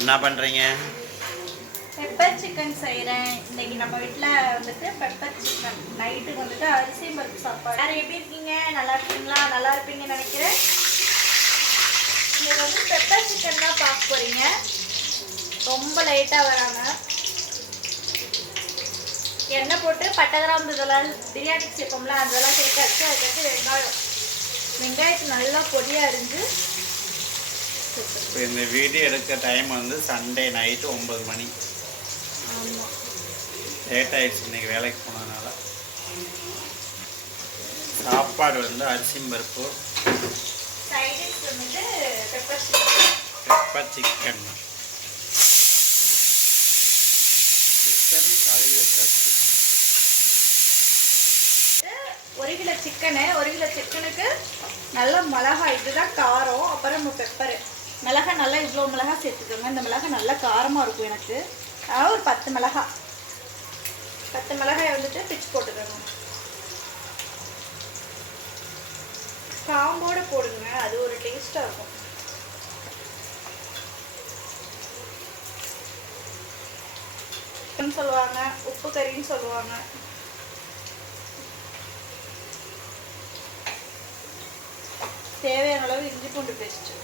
என்ன பண்ணுறீங்க? Pepper chicken செய்கிறேன். இன்னைக்கு நம்ம வீட்டில் வந்துட்டு பெப்பர் சிக்கன். நைட்டுக்கு வந்துட்டு அரிசி பருப்பு சாப்பாடு. வேறு எப்படி இருக்கீங்க? நல்லா இருக்கீங்களா? நல்லா இருப்பீங்கன்னு நினைக்கிறேன். நீங்கள் வந்து பெப்பர் சிக்கன் தான் பார்க்க போகிறீங்க. ரொம்ப லைட்டாக வராங்க. எண்ணெய் போட்டு பட்டை கிராம்பு இதெல்லாம் பிரியாணிக்கு சேர்ப்போம்ல, அதெல்லாம் சேர்த்தாச்சு. அதுக்கடுத்து வெங்காயத்தை நல்லா பொடியாக அரிஞ்சு. இப்போ இந்த வீடியோ எடுக்க டைம் வந்து சண்டே நைட்டு 9 மணி. ஆமாம், லேட் ஆகிடுச்சு இன்றைக்கி வேலைக்கு போனதுனால. சாப்பாடு வந்து அரிசி பருப்பு, சைடிஷ் வந்து பெப்பர் சிக்கன். சிக்கன் கழுவி வச்சாச்சு. 1 கிலோ சிக்கனு. 1 கிலோ சிக்கனுக்கு நல்ல மிளகாய், இதுதான் காரம். அப்புறம் நம்ம பெப்பரு மிளகாய் நல்லா இவ்வளோ மிளகாய் சேர்த்துக்கோங்க. இந்த மிளகாய் நல்லா காரமாக இருக்கும் எனக்கு. அதாவது ஒரு 10 மிளகாய். 10 மிளகாய் வந்துட்டு பிச்சு போட்டுக்கோங்க. காம்போடு போடுங்க, அது ஒரு டேஸ்ட்டாக இருக்கும். சொல்லுவாங்க, உப்பு கறின்னு சொல்லுவாங்க. தேவையான அளவு இஞ்சி பூண்டு பேஸ்ட்.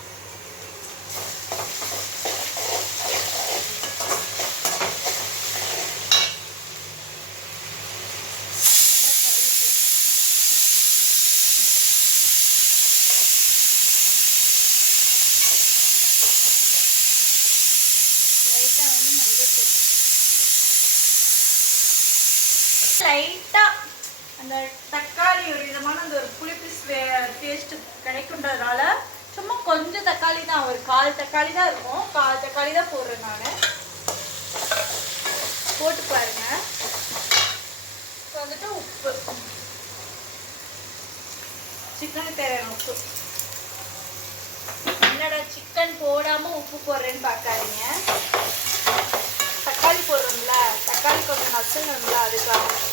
லைட்டாக அந்த தக்காளி ஒரு விதமான அந்த ஒரு புளிப்பு டேஸ்ட்டு கிடைக்குன்றதுனால சும்மா கொஞ்சம் தக்காளி தான், ஒரு 1/4 தக்காளி தான் இருக்கும். 1/4 தக்காளி தான் போடுறேன் நான். போட்டு பாருங்க. இப்போ வந்துட்டு உப்பு, சிக்கனுக்கு தேவையான உப்பு. என்னோட சிக்கன் போடாமல் உப்பு போடுறேன்னு பார்க்காதீங்க. தக்காளி போடுறோம்ல, தக்காளி கொஞ்சம் நசுங்கணும்ல, அதுக்காக.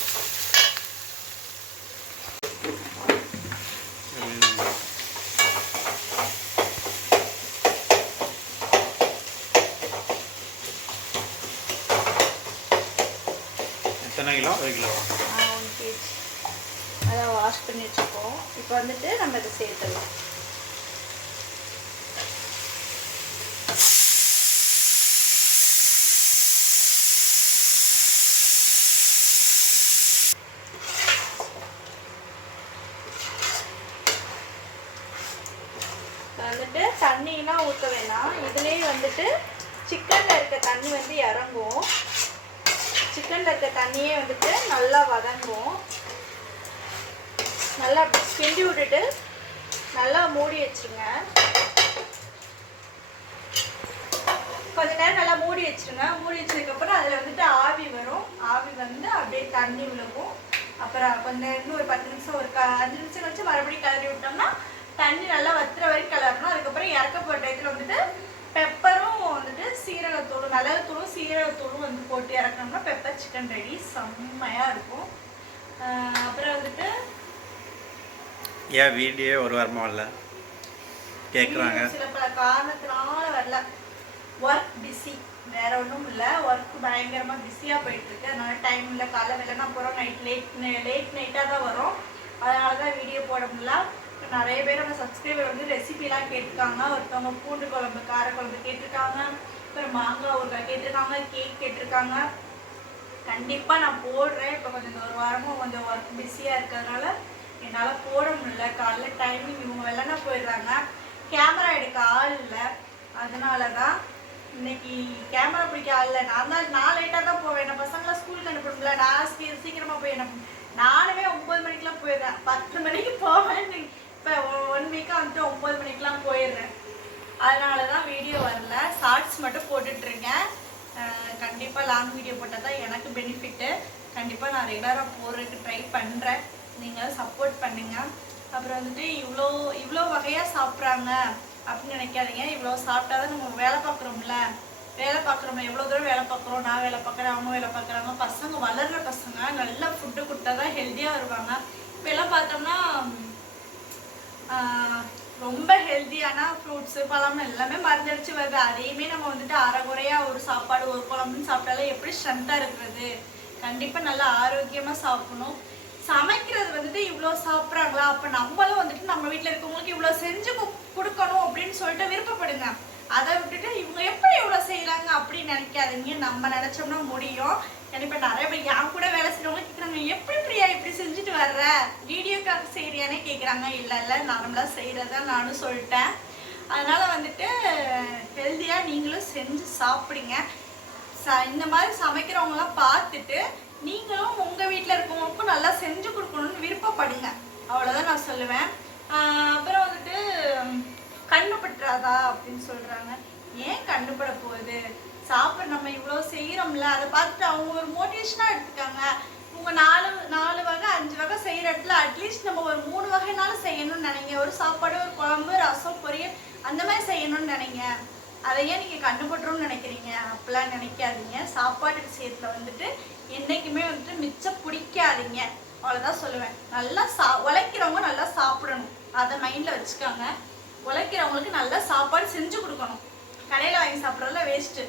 எத்தனை கிலோ? 1 கிலோ. 1 kg. அதை வாஷ் பண்ணி வச்சுப்போம். இப்போ வந்துட்டு நம்ம இதை சேர்த்துடலாம். வந்துட்டு தண்ணியெலாம் ஊற்ற வேணாம். இதுலேயே வந்துட்டு சிக்கனில் இருக்க தண்ணி வந்து இறங்கும். சிக்கனில் இருக்க தண்ணியே வந்துட்டு நல்லா வதங்கும். நல்லா கிண்டி விட்டுட்டு நல்லா மூடி வச்சுருங்க. கொஞ்ச நேரம் நல்லா மூடி வச்சுருங்க. மூடி வச்சதுக்கப்புறம் அதில் வந்துட்டு ஆவி வரும். ஆவி வந்து அப்படியே தண்ணி விழுகும். அப்புறம் கொஞ்சம் இன்னும் ஒரு 10 நிமிஷம், ஒரு 5 நிமிஷம் கழிச்சு மறுபடியும் கிளறி விட்டோம்னா தண்ணி நல்லா வத்துற வரைக்கும் கிளறணும். அதுக்கப்புறம் இறக்க போகிற டயத்தில் வந்துட்டு பெப்பரும் வந்துட்டு சீரகத்தூளும், மிளகுத்தூளும் சீரகத்தூளும் வந்து போட்டு இறக்கணும்னா பெப்பர் சிக்கன் ரெடி. செம்மையாக இருக்கும். அப்புறம் வந்துட்டு ஏன் வீடியோ ஒரு வாரமாக வரல கேட்குறாங்க. சில பல காரணத்தினால வரல. ஒர்க் பிஸி, வேற ஒன்றும் இல்லை. ஒர்க் பயங்கரமாக பிஸியாக போயிட்டுருக்கு. அதனால டைம் இல்லை. காலைல வெள்ளனா போகிறோம், லேட் நைட்டாக தான் வரும். அதனால தான் வீடியோ போட முடியல. நிறைய பேர் நம்ம சப்ஸ்கிரைபர் வந்து ரெசிபிலாம் கேட்டிருக்காங்க. ஒருத்தவங்க பூண்டு குழம்பு, கார குழம்பு கேட்டிருக்காங்க. அப்புறம் மாங்காய் ஊறுகாய் கேட்டிருக்காங்க. கேக் கேட்டிருக்காங்க. கண்டிப்பாக நான் போடுறேன். இப்போ கொஞ்சம் ஒரு வாரமும் கொஞ்சம் ஒர்க் பிஸியாக இருக்கிறதுனால என்னால் போட முடியல. காலைல டைமிங் இவங்க வெள்ளனா போயிடுறாங்க. கேமரா எடுக்க ஆள் இல்லை. அதனால தான் இன்னைக்கு கேமரா பிடிக்க ஆள் இல்லை. நான் லேட்டாக தான் போவேன். என்ன பசங்களாம் ஸ்கூலுக்கு அனுப்பணும்ல. நான் சீக்கிரமாக போய் நானுமே 9 மணிக்கெலாம் போயிடுறேன். 10 மணிக்கு போவேன். இப்போ 1 வீக்காக வந்துட்டு 9 மணிக்கெலாம் போயிடுறேன். அதனால தான் வீடியோ வரல. ஷார்ட்ஸ் மட்டும் போட்டுட்ருக்கேன். கண்டிப்பாக லாங் வீடியோ போட்டால் தான் எனக்கு பெனிஃபிட்டு. கண்டிப்பாக நான் ரெகுலராக போடுறதுக்கு ட்ரை பண்ணுறேன். நீங்களும் சப்போர்ட் பண்ணுங்கள். அப்புறம் வந்துட்டு இவ்வளோ வகையாக சாப்பிட்றாங்க அப்படின்னு நினைக்காதீங்க. இவ்வளோ சாப்பிட்டா தான் நம்ம வேலை பார்க்குறோம்ல. வேலை பார்க்குறோம், எவ்வளோ தூரம் வேலை பார்க்குறோம். நான் வேலை பார்க்குறேன், அவங்க வேலை பார்க்குறாங்க. பசங்க வளர்கிற பசங்க நல்லா ஃபுட்டு கொடுத்தா தான் ஹெல்த்தியாக வருவாங்க. இப்போ எல்லாம் பார்த்தோம்னா ரொம்ப ஹெல்த்தியான ஃப்ரூட்ஸு பழம் எல்லாமே மருந்தடிச்சு வருது. அதையுமே நம்ம வந்துட்டு அரைகுறையாக ஒரு சாப்பாடு ஒரு குழம்புன்னு சாப்பிட்டாலே எப்படி ஸ்ட்ரென்த்தாக இருக்கிறது? கண்டிப்பாக நல்லா ஆரோக்கியமாக சாப்பிடணும். சமைக்கிறது வந்துட்டு இவ்வளோ சாப்பிட்றாங்களா, அப்போ நம்மளும் வந்துட்டு நம்ம வீட்டில் இருக்கவங்களுக்கு இவ்வளோ செஞ்சு கொடுக்கணும் அப்படின்னு சொல்லிட்டு விருப்பப்படுங்க. அதை விட்டுட்டு இவங்க எப்படி இவ்வளோ செய்கிறாங்க அப்படின்னு நினைக்காதீங்க. நம்ம நினச்சோம்னா முடியும். கண்டிப்பாக நிறைய பேர் என் கூட வேலை செய்கிறவங்க கேட்குறாங்க, எப்படி பிரியா இப்படி செஞ்சுட்டு வர்ற, வீடியோக்காக செய்கிறியானே கேட்குறாங்க. இல்லை இல்லை, நார்மலாக செய்கிறதா நானும் சொல்லிட்டேன். அதனால் வந்துட்டு ஹெல்த்தியாக நீங்களும் செஞ்சு சாப்பிடுங்க. இந்த மாதிரி சமைக்கிறவங்களாம் பார்த்துட்டு நீங்களும் உங்கள் வீட்டில் இருக்கவங்களுக்கும் நல்லா செஞ்சு கொடுக்கணும்னு விருப்பப்படுங்க. அவ்வளோதான் நான் சொல்லுவேன். அப்புறம் வந்துட்டு கண்ணுப்பட்டுறாதா அப்படின்னு சொல்கிறாங்க. ஏன் கண்ணுப்பட போகுது? சாப்பிட நம்ம இவ்வளோ செய்கிறோம்ல, அதை பார்த்துட்டு அவங்க ஒரு மோட்டிவேஷனாக எடுத்துக்காங்க. உங்கள் நாலு வகை 5 வகை செய்கிற இடத்துல அட்லீஸ்ட் நம்ம ஒரு 3 வகைனாலும் செய்யணும்னு நினைங்க. ஒரு சாப்பாடு, ஒரு குழம்பு, ரசம், பொரியல் அந்த மாதிரி செய்யணும்னு நினைங்க. அதை ஏன் நீங்கள் கண்டுபட்டுறோம்னு நினைக்கிறீங்க? அப்படிலாம் நினைக்காதீங்க. சாப்பாடு விஷயத்தில் வந்துட்டு என்றைக்குமே வந்துட்டு மிச்சம் பிடிக்காதீங்க. அவ்வளோதான் சொல்லுவேன். நல்லா உழைக்கிறவங்க நல்லா சாப்பிடணும், அதை மைண்டில் வச்சுக்காங்க. உழைக்கிறவங்களுக்கு நல்லா சாப்பாடு செஞ்சு கொடுக்கணும். கடையில் வாங்கி சாப்பிட்றதுல வேஸ்ட்டு.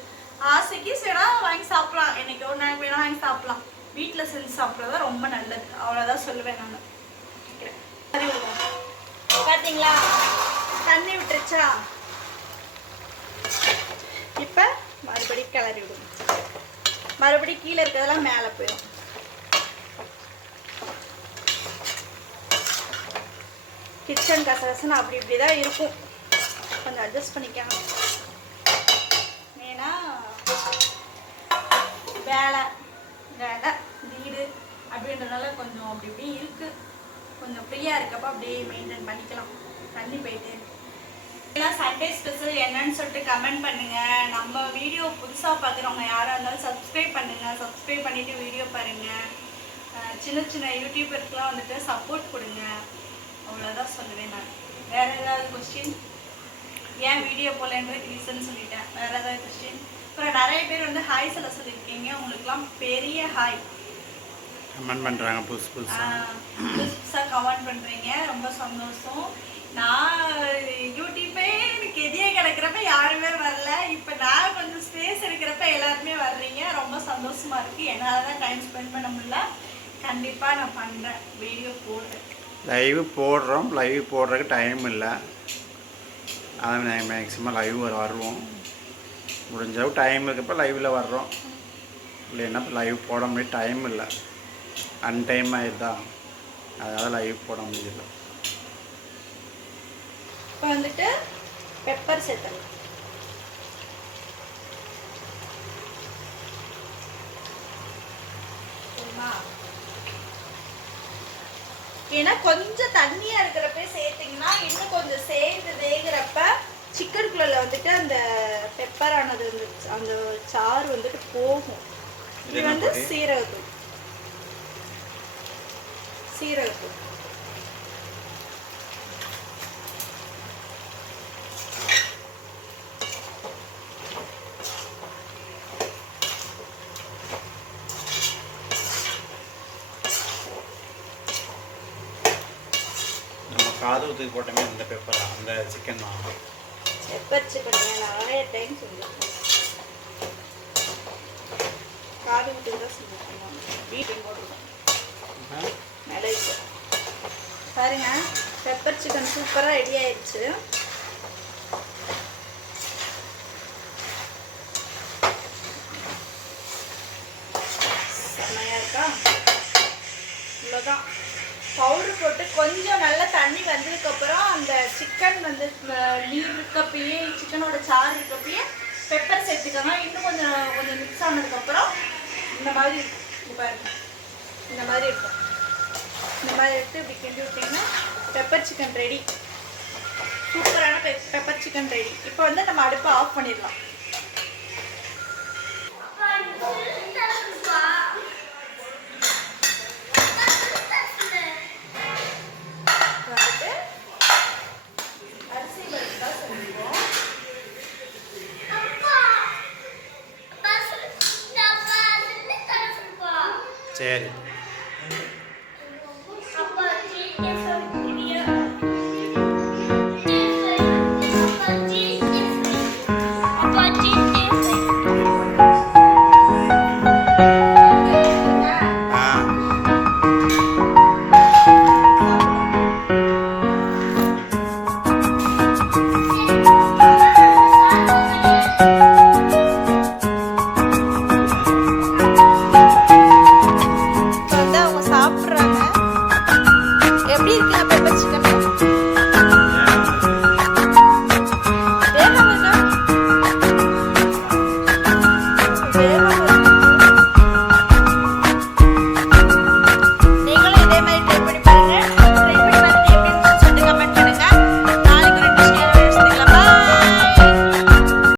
ஆசைக்கு சரி வாங்கி சாப்பிட்லாம், என்னைக்கு ஒரு நாளைக்கு வேணால் வாங்கி சாப்பிட்லாம். வீட்டில் செஞ்சு சாப்பிட்றது தான் ரொம்ப நல்லது. அவ்வளோதான் சொல்லுவேன் நான். பார்த்தீங்களா, தண்ணி விட்டுருச்சா? இப்போ மறுபடியும் கிளறி விடுங்க. மறுபடியும் கீழே இருக்கிறதெல்லாம் மேலே போயிடும். கிச்சன் கசகசன்னு அப்படி இப்படி தான் இருக்கும். கொஞ்சம் அட்ஜஸ்ட் பண்ணிக்காங்க. ஏன்னா வேலை வீடு அப்படின்றதுனால கொஞ்சம் அப்படி இப்படி இருக்குது. கொஞ்சம் ஃப்ரீயாக இருக்கப்போ அப்படியே மெயின்டைன் பண்ணிக்கலாம். தண்ணி போயிட்டே இருக்கு. சண்டே ஸ்பெஷல் என்னன்னு சொல்லிட்டு கமெண்ட் பண்ணுங்கள். நம்ம வீடியோ புதுசாக பார்க்குறவங்க யாராக இருந்தாலும் சப்ஸ்கிரைப் பண்ணுங்கள். சப்ஸ்கிரைப் பண்ணிவிட்டு வீடியோ பாருங்கள். சின்ன சின்ன யூடியூபருக்குலாம் வந்துட்டு சப்போர்ட் கொடுங்க. அவ்வளோதான் சொல்லுவேன் நான். வேறு ஏதாவது கொஸ்டின்? ஏன் வீடியோ போலன்றது ரீசன் சொல்லிட்டேன். வேறு ஏதாவது கொஸ்டின்? அப்புறம் நிறைய பேர் வந்து ஹாய் சொல்ல சொல்லியிருக்கீங்க. உங்களுக்குலாம் பெரிய ஹாய். கமெண்ட் பண்ணுறாங்க, புதுசாக கமெண்ட் பண்ணுறீங்க, ரொம்ப சந்தோஷம். நான் யூடியூப்பே எனக்கு எதியே கிடக்கிறப்ப யாருமே வரல. இப்போ நான் கொஞ்சம் ஸ்பேஸ் இருக்கிறப்ப எல்லாருமே வர்றீங்க. ரொம்ப சந்தோஷமாக இருக்குது. என்னால் தான் டைம் ஸ்பெண்ட் பண்ண முடியல. கண்டிப்பாக நான் பண்ணுறேன், வீடியோ போடுறேன். லைவ் போடுறோம். லைவ் போடுறதுக்கு டைம் இல்லை. அதான் மேக்ஸிமம் லைவ் வருவோம். முடிஞ்சளவு டைம் இருக்கப்போ லைவில் வர்றோம். இல்லைன்னா லைவ் போட முடிய டைம் இல்லை. அன்டைம் ஆகிடுதான், அதனால் லைவ் போட முடியல. இப்போ வந்துட்டு பெப்பர் சேர்த்தலாம். ஏன்னா கொஞ்சம் தண்ணியா இருக்கிறப்ப சேர்த்தீங்கன்னா இன்னும் கொஞ்சம் சேர்ந்து வேகிறப்ப சிக்கனுக்குள்ள வந்துட்டு அந்த பெப்பரானது அந்த சாறு வந்துட்டு போகும். இது வந்து சீரகத்தூள். காது ஊற்றுக்கு போட்டோமே அந்த பெப்பரா, அந்த சிக்கன் தான். பெப்பர் சிக்கன் நிறைய டைம் செஞ்சுருக்கேன். காது ஊற்றுக்கு தான் செஞ்சுருக்கேன். வீட்டையும் போட்டுருக்கோம் மிளகு. பாருங்க, பெப்பர் சிக்கன் சூப்பராக ரெடி ஆயிடுச்சு. செம்மையாக இருக்கா? இவ்வளோதான். பவுடர் போட்டு கொஞ்சம் நல்லா தண்ணி வந்ததுக்கப்புறம் அந்த சிக்கன் வந்து நீர் இருக்கப்பயே, சிக்கனோட சாறு இருக்கப்பயே பெப்பர் சேர்த்துக்கோங்க. இன்னும் கொஞ்சம் மிக்ஸ் ஆனதுக்கப்புறம் இந்த மாதிரி பாருங்க, இந்த மாதிரி இருக்கும். இந்த மாதிரி எடுத்து இப்படி கிண்டி விட்டிங்கன்னா பெப்பர் சிக்கன் ரெடி. சூப்பரான பெப்பர் சிக்கன் ரெடி. இப்போ வந்து நம்ம அடுப்பை ஆஃப் பண்ணிடலாம். சரி.